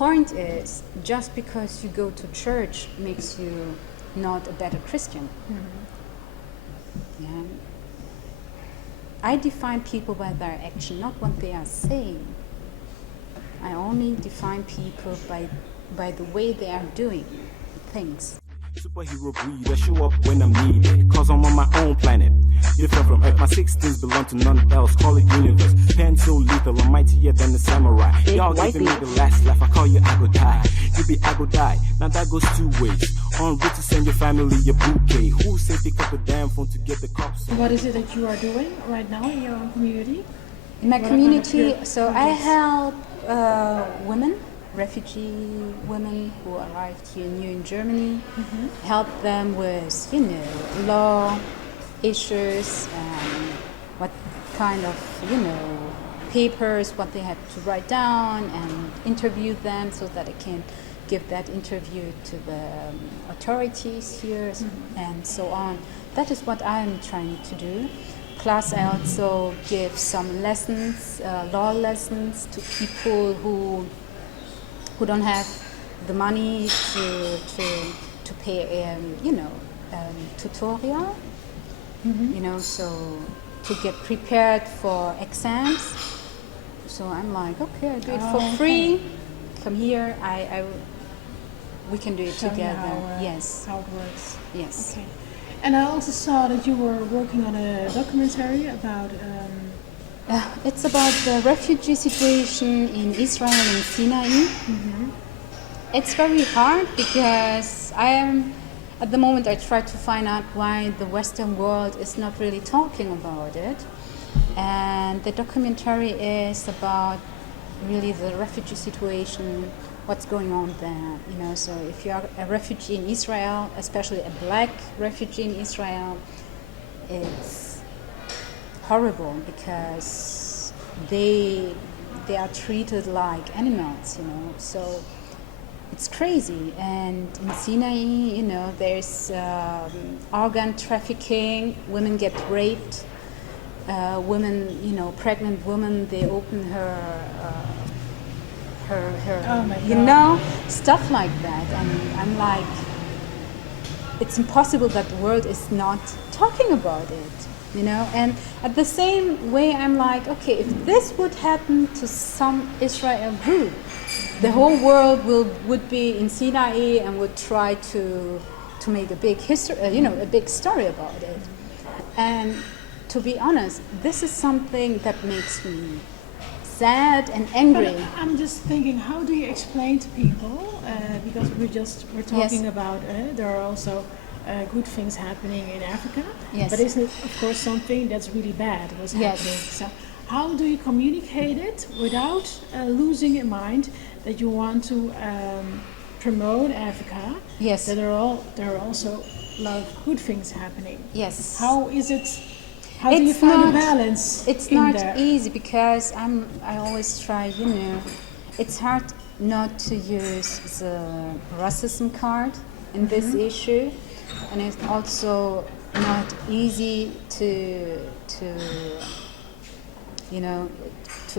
point is, just because you go to church makes you not a better Christian. Yeah. I define people by their action, not what they are saying. I only define people by the way they are doing things. Superhero breed, I show up when I'm needed, cause I'm on my own planet. Different from Earth, my 16s belong to none else, call it universe. Pen so lethal, I'm mightier than the samurai. Y'all giving me the last laugh, I call you I go die. You be I go die, now that goes two ways. On route to send your family a bouquet. Who say pick up the damn phone to get the cops? What is it that you are doing right now in your own community? In my community, so I help women, refugee women who arrived here new in Germany, help them with, law issues and what kind of, papers, what they have to write down, and interview them so that I can give that interview to the authorities here and so on. That is what I'm trying to do. Plus, I also give some lessons, law lessons, to people who don't have the money to pay, tutorial. So to get prepared for exams. So I'm like, okay, I do it for free. Come here, we can do it together. Yes. How it works. Yes. Okay. And I also saw that you were working on a documentary about... it's about the refugee situation in Israel and Sinai. It's very hard because at the moment I try to find out why the Western world is not really talking about it. And the documentary is about really the refugee situation, what's going on there. So if you are a refugee in Israel, especially a black refugee in Israel, it's horrible because they are treated like animals, so it's crazy. And in Sinai, there's organ trafficking, women get raped, women, pregnant women, they open her stuff like that. And I'm like, it's impossible that the world is not talking about it, And at the same way, I'm like, okay, if this would happen to some Israel group, the whole world would be in Sinai and would try to make a big history, a big story about it. And to be honest, this is something that makes me sad and angry. But I'm just thinking, how do you explain to people? Because we're talking about there are also good things happening in Africa. Yes. But isn't it, of course, something that's really bad what's happening? So how do you communicate it without losing in mind that you want to promote Africa? Yes. That there are also a lot of good things happening. Yes. How is it? How do you find a balance? It's not easy because I always try, it's hard not to use the racism card in this issue, and it's also not easy to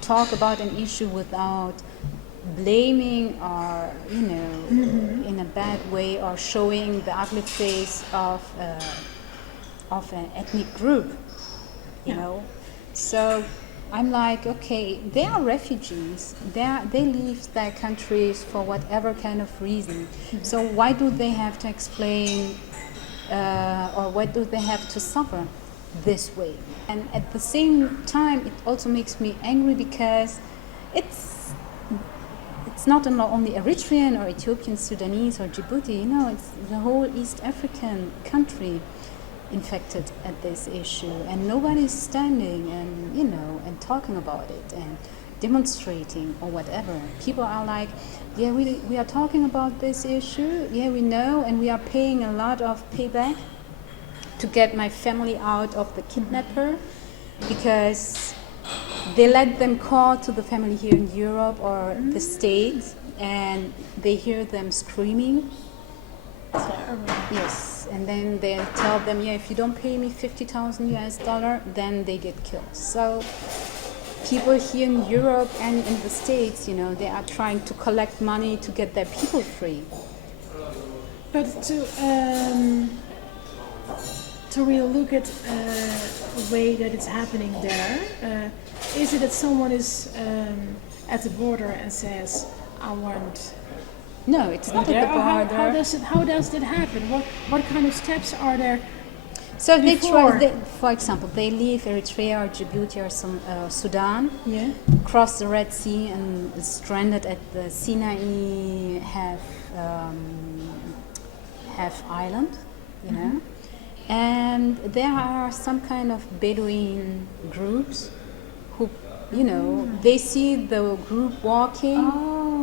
talk about an issue without blaming or in a bad way or showing the ugly face of an ethnic group. So I'm like, okay, they are refugees. They leave their countries for whatever kind of reason. So why do they have to explain or why do they have to suffer this way? And at the same time, it also makes me angry because it's not only Eritrean or Ethiopian, Sudanese or Djibouti. It's the whole East African country infected at this issue, and nobody is standing and talking about it and demonstrating or whatever. People are like, yeah, we are talking about this issue, yeah, we know, and we are paying a lot of payback to get my family out of the kidnapper, because they let them call to the family here in Europe or the States, and they hear them screaming. Yes, and then they tell them, yeah, if you don't pay me $50,000 US, then they get killed. So people here in Europe and in the States, you know, they are trying to collect money to get their people free. But to really look at the way that it's happening there, is it that someone is at the border and says, "I want"? No, it's not at the border. How does that happen? What kind of steps are there? So they try, for example, they leave Eritrea or Djibouti or some Sudan, cross the Red Sea and stranded at the Sinai half island, you know. And there are some kind of Bedouin groups who, you know, they see the group walking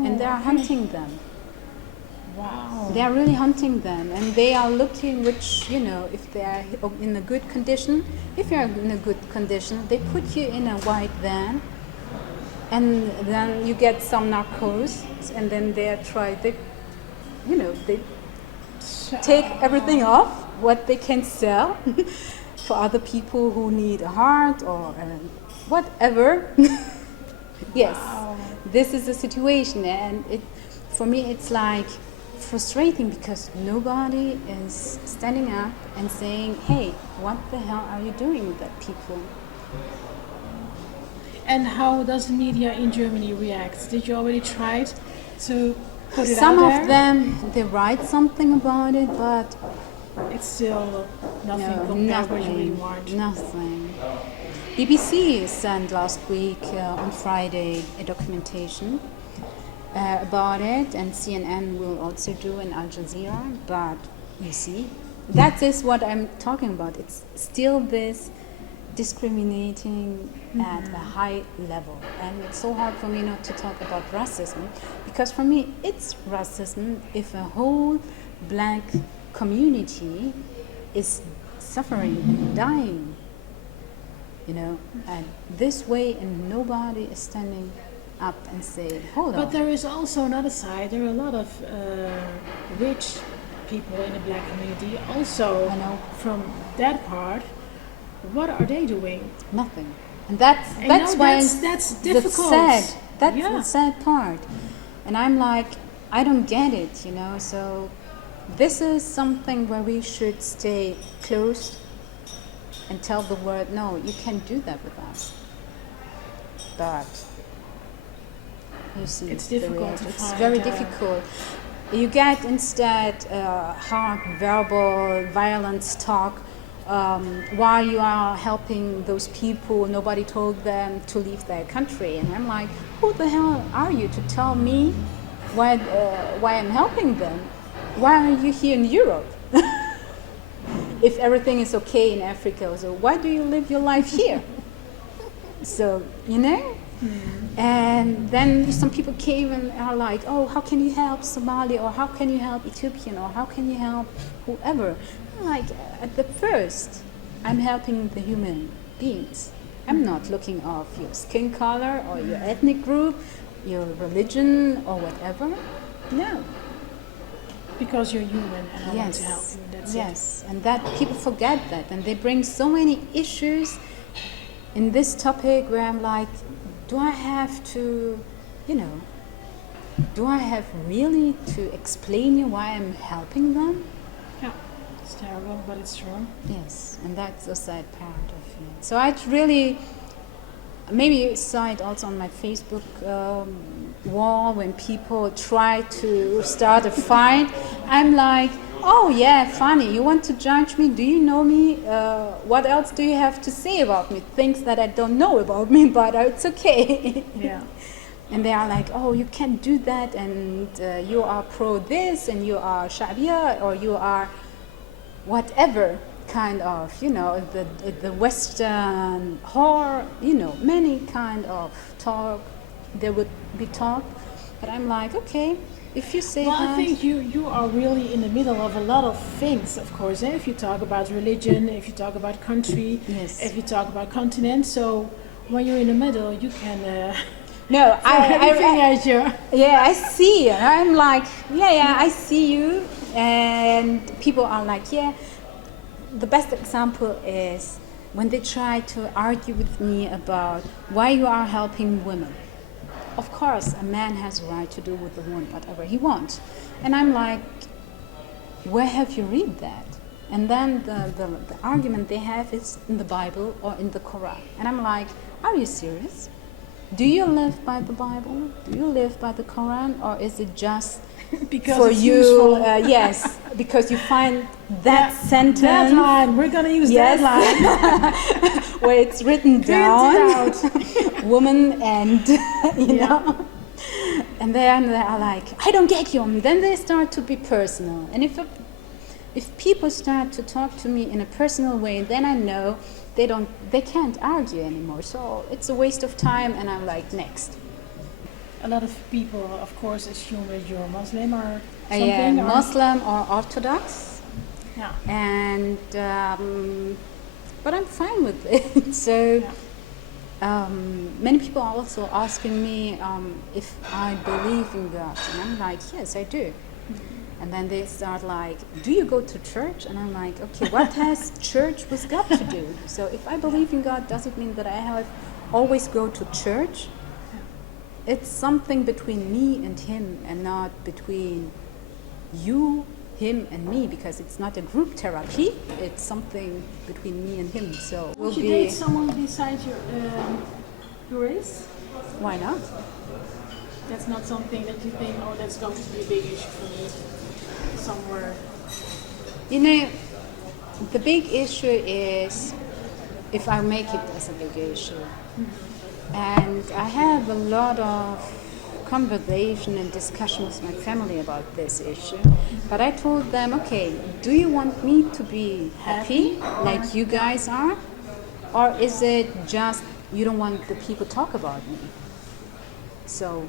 and they are hunting them. Wow. They are really hunting them, and they are looking which, you know, if they are in a good condition. If you are in a good condition, they put you in a white van, and then you get some narcos, and then they take everything off what they can sell for other people who need a heart or whatever. Yes, this is the situation, and for me it's like frustrating because nobody is standing up and saying, "Hey, what the hell are you doing with that people?" And how does the media in Germany react? Did you already try to put it Some out there? of them, they write something about it, but it's still nothing compared to what you really want. Nothing. BBC sent last week on Friday a documentation about it, and CNN will also do in Al Jazeera. But you see, that is what I'm talking about. It's still this discriminating at a high level, and it's so hard for me not to talk about racism, because for me it's racism if a whole black community is suffering and dying, you know, and this way, and nobody is standing up and saying, hold on. But there is also another side. There are a lot of rich people in the black community also. I know. From that part. What are they doing? Nothing. And that's why that's difficult. That's the sad part. And I'm like, I don't get it, you know. So this is something where we should stay close and tell the world, no, you can't do that with us. But you see, it's difficult. It's very difficult. You get instead hard verbal violence talk. While you are helping those people, nobody told them to leave their country. And I'm like, who the hell are you to tell me why I'm helping them? Why are you here in Europe? If everything is okay in Africa, so why do you live your life here? So, you know? And then some people came and are like, oh, how can you help Somali, or how can you help Ethiopian, or how can you help whoever? Like, at the first, I'm helping the human beings. I'm not looking off your skin color or your ethnic group, your religion or whatever. No. Because you're human and I want to help you. That's it. And that people forget that, and they bring so many issues in this topic where I'm like, do I have to, you know, do I have really to explain you why I'm helping them? Yeah, it's terrible, but it's true. Yes, and that's the sad part of it. So I'd really, maybe you saw it also on my Facebook wall when people try to start a fight. I'm like, oh yeah, funny, you want to judge me? Do you know me? What else do you have to say about me? Things that I don't know about me, but it's okay. Yeah. And they are like, oh, you can't do that, and you are pro this, and you are Sharia, or you are whatever kind of, you know, the Western whore, you know, many kind of talk, there would be talk. But I'm like, okay, if you say well, that... I think you are really in the middle of a lot of things, of course. If you talk about religion, if you talk about country, if you talk about continent, so when you're in the middle, you can... No, I see. I'm like, I see you. And people are like, yeah. The best example is when they try to argue with me about why you are helping women. Of course, a man has a right to do with the woman whatever he wants. And I'm like, where have you read that? And then the argument they have is in the Bible or in the Quran. And I'm like, are you serious? Do you live by the Bible? Do you live by the Quran? Or is it just because for it's you? useful. Yes, because you find that sentence. That line, we're going to use Yes. that line. Where it's written down, woman and, you know. And then they are like, I don't get you. And then they start to be personal. And if people start to talk to me in a personal way, then I know they can't argue anymore. So it's a waste of time, and I'm like, next. A lot of people, of course, assume that you're Muslim or I something. am or- Muslim or Orthodox, Yeah. and but I'm fine with it. So many people are also asking me if I believe in God, and I'm like, yes, I do. And then they start like, do you go to church? And I'm like, okay, what has church with God to do? So if I believe in God, does it mean that I have always go to church? It's something between me and him, and not between you, him, and me, because it's not a group therapy. It's something between me and him. So Would you date someone besides your race? Why not? That's not something that you think, oh, that's going to be a big issue for me somewhere. You know, the big issue is if I make it as a big issue. And I have a lot of conversation and discussion with my family about this issue. But I told them, okay, do you want me to be happy like you guys are? Or is it just you don't want the people to talk about me? So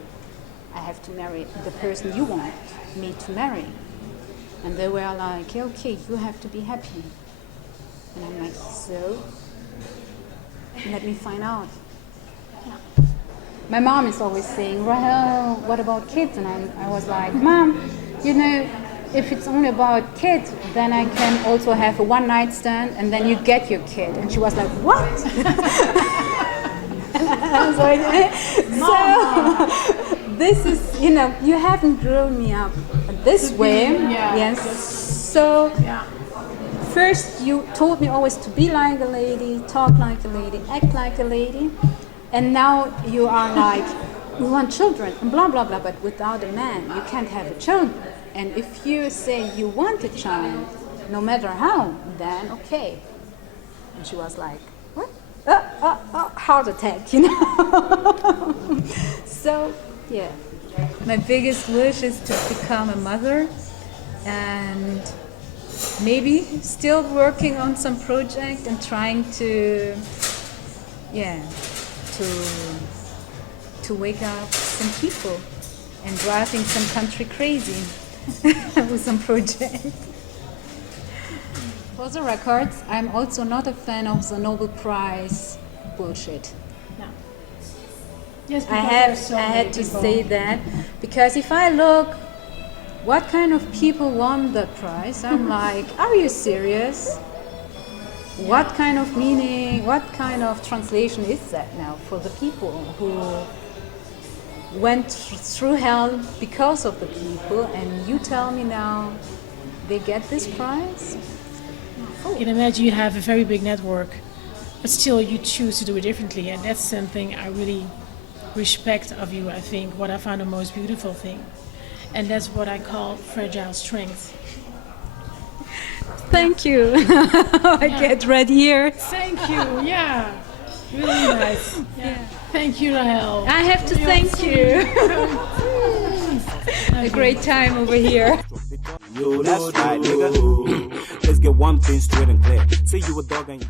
I have to marry the person you want me to marry. And they were like, okay, you have to be happy. And I'm like, so let me find out. My mom is always saying, Rahel, what about kids? And I was like, Mom, you know, if it's only about kids, then I can also have a one-night stand and then you get your kid. And she was like, what? And I was like, so this is, you know, you haven't grown me up this way. Yes. So first you told me always to be like a lady, talk like a lady, act like a lady. And now you are like, we want children, and blah, blah, blah, but without a man, you can't have a child. And if you say you want a child, no matter how, then okay. And she was like, what? Heart attack, you know? So, yeah. My biggest wish is to become a mother, and maybe still working on some project and trying to wake up some people and driving some country crazy with some project. For the records, I'm also not a fan of the Nobel Prize bullshit. No. Yes, I had to say that, because if I look what kind of people won the prize, I'm like, are you serious? What kind of meaning, what kind of translation is that now for the people who went through hell because of the people, and you tell me now they get this prize? You can imagine you have a very big network, but still you choose to do it differently, and that's something I really respect of you. I think what I found the most beautiful thing, and that's what I call fragile strength. Thank you. I get red here. Thank you. Yeah, really nice. Yeah. Thank you, Rahel. I have to thank you. A great time over here. That's right, nigga. Let's get one thing straight and clear. Say you a dog and you